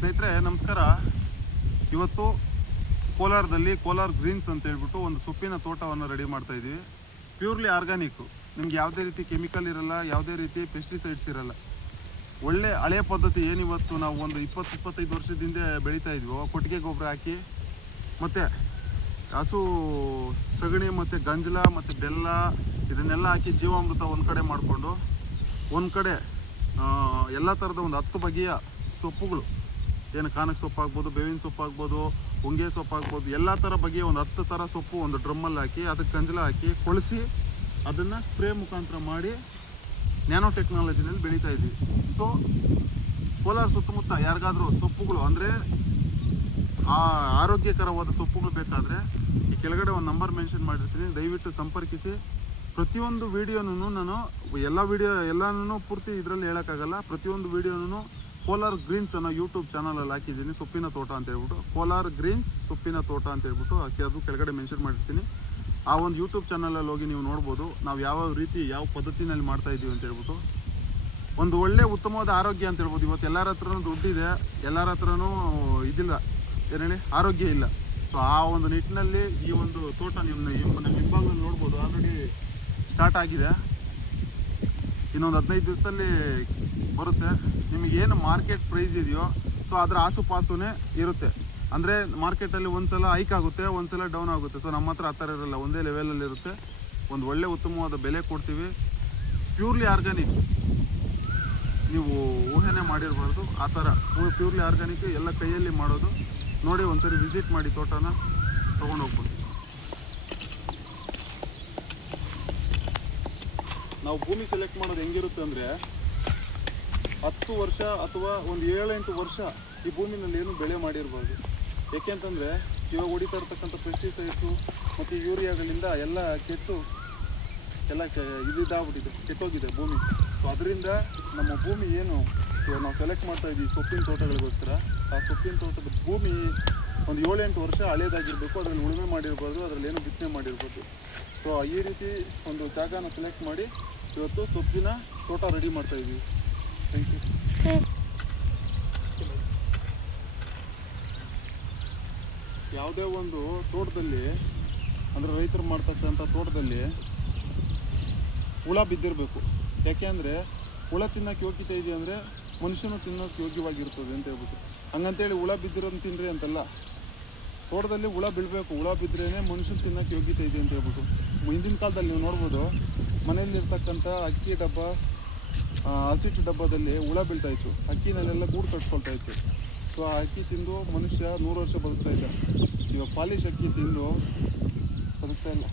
ಸ್ನೇಹಿತರೆ ನಮಸ್ಕಾರ. ಇವತ್ತು ಕೋಲಾರದಲ್ಲಿ ಕೋಲಾರ ಗ್ರೀನ್ಸ್ ಅಂತ ಹೇಳ್ಬಿಟ್ಟು ಒಂದು ಸೊಪ್ಪಿನ ತೋಟವನ್ನು ರೆಡಿ ಮಾಡ್ತಾ ಇದ್ದೀವಿ. ಪ್ಯೂರ್ಲಿ ಆರ್ಗ್ಯಾನಿಕ್, ನಿಮ್ಗೆ ಯಾವುದೇ ರೀತಿ ಕೆಮಿಕಲ್ ಇರಲ್ಲ, ಯಾವುದೇ ರೀತಿ ಪೆಸ್ಟಿಸೈಡ್ಸ್ ಇರಲ್ಲ. ಒಳ್ಳೆ ಹಳೆಯ ಪದ್ಧತಿ ಏನಿವತ್ತು ನಾವು ಒಂದು 20-25 ವರ್ಷದಿಂದ ಬೆಳೀತಾ ಇದ್ವೋ, ಕೊಟ್ಟಿಗೆ ಗೊಬ್ಬರ ಹಾಕಿ ಮತ್ತು ಹಸು ಸಗಣಿ ಮತ್ತು ಗಂಜಲ ಮತ್ತು ಬೆಲ್ಲ ಇದನ್ನೆಲ್ಲ ಹಾಕಿ ಜೀವಾಮೃತ ಒಂದು ಕಡೆ ಮಾಡಿಕೊಂಡು ಒಂದು ಕಡೆ ಎಲ್ಲ ಥರದ ಒಂದು 10 ಬಗೆಯ ಸೊಪ್ಪುಗಳು, ಏನು ಕಾನಕ್ಕೆ ಸೊಪ್ಪು ಆಗ್ಬೋದು, ಬೇವಿನ ಸೊಪ್ಪು ಆಗ್ಬೋದು, ಹೊಂಗೆ ಸೊಪ್ಪು ಆಗ್ಬೋದು, ಎಲ್ಲ ಥರ ಬಗೆಯ ಒಂದು 10 ಥರ ಸೊಪ್ಪು ಒಂದು ಡ್ರಮ್ಮಲ್ಲಿ ಹಾಕಿ ಅದಕ್ಕೆ ಗಂಜಲ ಹಾಕಿ ಕೊಳಿಸಿ ಅದನ್ನು ಸ್ಪ್ರೇ ಮುಖಾಂತರ ಮಾಡಿ ನ್ಯಾನೋ ಟೆಕ್ನಾಲಜಿನಲ್ಲಿ ಬೆಳೀತಾ ಇದ್ದೀವಿ. ಸೊ ಕೋಲಾರ ಸುತ್ತಮುತ್ತ ಯಾರಿಗಾದರೂ ಸೊಪ್ಪುಗಳು ಅಂದರೆ ಆರೋಗ್ಯಕರವಾದ ಸೊಪ್ಪುಗಳು ಬೇಕಾದರೆ ಈ ಕೆಳಗಡೆ ಒಂದು ನಂಬರ್ ಮೆನ್ಷನ್ ಮಾಡಿರ್ತೀನಿ, ದಯವಿಟ್ಟು ಸಂಪರ್ಕಿಸಿ. ಪ್ರತಿಯೊಂದು ವೀಡಿಯೋನೂ ನಾನು ಎಲ್ಲನೂ ಪೂರ್ತಿ ಇದರಲ್ಲಿ ಹೇಳೋಕ್ಕಾಗಲ್ಲ. ಪ್ರತಿಯೊಂದು ವೀಡಿಯೋನೂ ಕೋಲಾರ ಗ್ರೀನ್ಸ್ ಅನ್ನೋ ಯೂಟ್ಯೂಬ್ ಚಾನಲಲ್ಲಿ ಹಾಕಿದ್ದೀನಿ, ಸೊಪ್ಪಿನ ತೋಟ ಅಂತ ಹೇಳ್ಬಿಟ್ಟು. ಕೋಲಾರ ಗ್ರೀನ್ಸ್ ಸೊಪ್ಪಿನ ತೋಟ ಅಂತ ಹೇಳ್ಬಿಟ್ಟು ಅದು ಕೆಳಗಡೆ ಮೆನ್ಷನ್ ಮಾಡಿರ್ತೀನಿ. ಆ ಒಂದು ಯೂಟ್ಯೂಬ್ ಚಾನಲಲ್ಲಿ ಹೋಗಿ ನೀವು ನೋಡ್ಬೋದು ನಾವು ಯಾವ ರೀತಿ ಯಾವ ಪದ್ಧತಿನಲ್ಲಿ ಮಾಡ್ತಾ ಇದ್ದೀವಿ ಅಂತ ಹೇಳ್ಬಿಟ್ಟು. ಒಂದು ಒಳ್ಳೆ ಉತ್ತಮವಾದ ಆರೋಗ್ಯ ಅಂತ ಹೇಳ್ಬೋದು. ಇವತ್ತು ಎಲ್ಲರ ಹತ್ರನೂ ದುಡ್ಡಿದೆ, ಎಲ್ಲರ ಹತ್ರನೂ ಇದಿಲ್ಲ, ಏನು ಹೇಳಿ, ಆರೋಗ್ಯ ಇಲ್ಲ. ಸೊ ಆ ಒಂದು ನಿಟ್ಟಿನಲ್ಲಿ ಈ ಒಂದು ತೋಟ ನಮ್ಮ ಹಿಂಭಾಗದಲ್ಲಿ ನೋಡ್ಬೋದು, ಆಲ್ರೆಡಿ ಸ್ಟಾರ್ಟ್ ಆಗಿದೆ. ಇನ್ನೊಂದು 15 ದಿವಸದಲ್ಲಿ ಬರುತ್ತೆ. ನಿಮಗೇನು ಮಾರ್ಕೆಟ್ ಪ್ರೈಸ್ ಇದೆಯೋ ಸೊ ಅದರ ಆಸುಪಾಸುನೇ ಇರುತ್ತೆ. ಅಂದರೆ ಮಾರ್ಕೆಟಲ್ಲಿ ಒಂದು ಸಲ ಹೈಕ್ ಆಗುತ್ತೆ, ಒಂದು ಸಲ ಡೌನ್ ಆಗುತ್ತೆ. ಸೊ ನಮ್ಮ ಹತ್ರ ಆ ಥರ ಇರಲ್ಲ, ಒಂದೇ ಲೆವೆಲಲ್ಲಿ ಇರುತ್ತೆ. ಒಂದು ಒಳ್ಳೆ ಉತ್ತಮವಾದ ಬೆಲೆ ಕೊಡ್ತೀವಿ. ಪ್ಯೂರ್ಲಿ ಆರ್ಗ್ಯಾನಿಕ್, ನೀವು ಊಹೆನೇ ಮಾಡಿರಬಾರ್ದು ಆ ಥರ ಪ್ಯೂರ್ಲಿ ಆರ್ಗ್ಯಾನಿಕ್, ಎಲ್ಲ ಕೈಯಲ್ಲಿ ಮಾಡೋದು. ನೋಡಿ ಒಂದ್ಸರಿ ವಿಸಿಟ್ ಮಾಡಿ, ತೋಟನ ತೊಗೊಂಡೋಗ್ಬೋದು. ನಾವು ಭೂಮಿ ಸೆಲೆಕ್ಟ್ ಮಾಡೋದು ಹೆಂಗಿರುತ್ತೆ ಅಂದರೆ 10 ವರ್ಷ ಅಥವಾ ಒಂದು 7-8 ವರ್ಷ ಈ ಭೂಮಿನಲ್ಲಿ ಏನು ಬೆಳೆ ಮಾಡಿರ್ಬಾರ್ದು. ಏಕೆಂತಂದರೆ ಇವಾಗ ಹೊಡಿತಾ ಇರ್ತಕ್ಕಂಥ ಪೆಸ್ಟಿಸೈಡ್ಸು ಮತ್ತು ಯೂರಿಯಾಗಳಿಂದ ಎಲ್ಲ ಕೆಟ್ಟು ಎಲ್ಲ ಇದಾಗ್ಬಿಟ್ಟಿದೆ, ಕೆಟ್ಟೋಗಿದೆ ಭೂಮಿ. ಸೊ ಅದರಿಂದ ನಮ್ಮ ಭೂಮಿ ಏನು ನಾವು ಸೆಲೆಕ್ಟ್ ಮಾಡ್ತಾ ಇದ್ದೀವಿ ಸೊಪ್ಪಿನ ತೋಟಗಳಿಗೋಸ್ಕರ, ಆ ಸೊಪ್ಪಿನ ತೋಟದ ಭೂಮಿ ಒಂದು 7-8 ವರ್ಷ ಹಳೇದಾಗಿರಬೇಕು. ಅದರಲ್ಲಿ ಉಳುಮೆ ಮಾಡಿರ್ಬಾರ್ದು, ಅದರಲ್ಲಿ ಏನು ಬಿತ್ತನೆ ಮಾಡಿರ್ಬಾರ್ದು. ಸೊ ಈ ರೀತಿ ಒಂದು ಜಾಗನ ಸೆಲೆಕ್ಟ್ ಮಾಡಿ ಇವತ್ತು ಸೊಪ್ಪಿನ ತೋಟ ರೆಡಿ ಮಾಡ್ತಾ ಇದ್ದೀವಿ. Thank you. ಯಾವುದೇ ಒಂದು ತೋಟದಲ್ಲಿ ಅಂದರೆ ರೈತರು ಮಾಡ್ತಕ್ಕಂಥ ತೋಟದಲ್ಲಿ ಹುಳ ಬಿದ್ದಿರಬೇಕು. ಯಾಕೆಂದರೆ ಹುಳ ತಿನ್ನೋಕ್ಕೆ ಯೋಗ್ಯತೆ ಇದೆ ಅಂದರೆ ಮನುಷ್ಯನು ತಿನ್ನೋಕ್ಕೆ ಯೋಗ್ಯವಾಗಿರ್ತದೆ ಅಂತ ಹೇಳ್ಬಿಟ್ಟು. ಹಂಗಂತೇಳಿ ಹುಳ ಬಿದ್ದಿರೋದು ತಿನ್ನಿರಿ ಅಂತಲ್ಲ, ತೋಟದಲ್ಲಿ ಹುಳ ಬೀಳಬೇಕು. ಹುಳ ಬಿದ್ರೇ ಮನುಷ್ಯನ ತಿನ್ನೋಕ್ಕೆ ಯೋಗ್ಯತೆ ಇದೆ ಅಂತ ಹೇಳ್ಬಿಟ್ಟು. ಹಿಂದಿನ ಕಾಲದಲ್ಲಿ ನೀವು ನೋಡ್ಬೋದು, ಮನೆಯಲ್ಲಿರ್ತಕ್ಕಂಥ ಅಕ್ಕಿ ಡಬ್ಬ, ಹಸಿಟ್ಟು ಡಬ್ಬದಲ್ಲಿ ಹುಳ ಬೀಳ್ತಾಯಿತ್ತು, ಅಕ್ಕಿನಲ್ಲೆಲ್ಲ ಗೂಡು ಕಟ್ಕೊಳ್ತಾ ಇತ್ತು. ಸೊ ಆ ಅಕ್ಕಿ ತಿಂದು ಮನುಷ್ಯ 100 ವರ್ಷ ಬದುಕ್ತಾ ಇದ್ದ. ಇವಾಗ ಪಾಲಿಶ್ ಅಕ್ಕಿ ತಿಂದು ಬದುಕ್ತಾ ಇಲ್ಲ.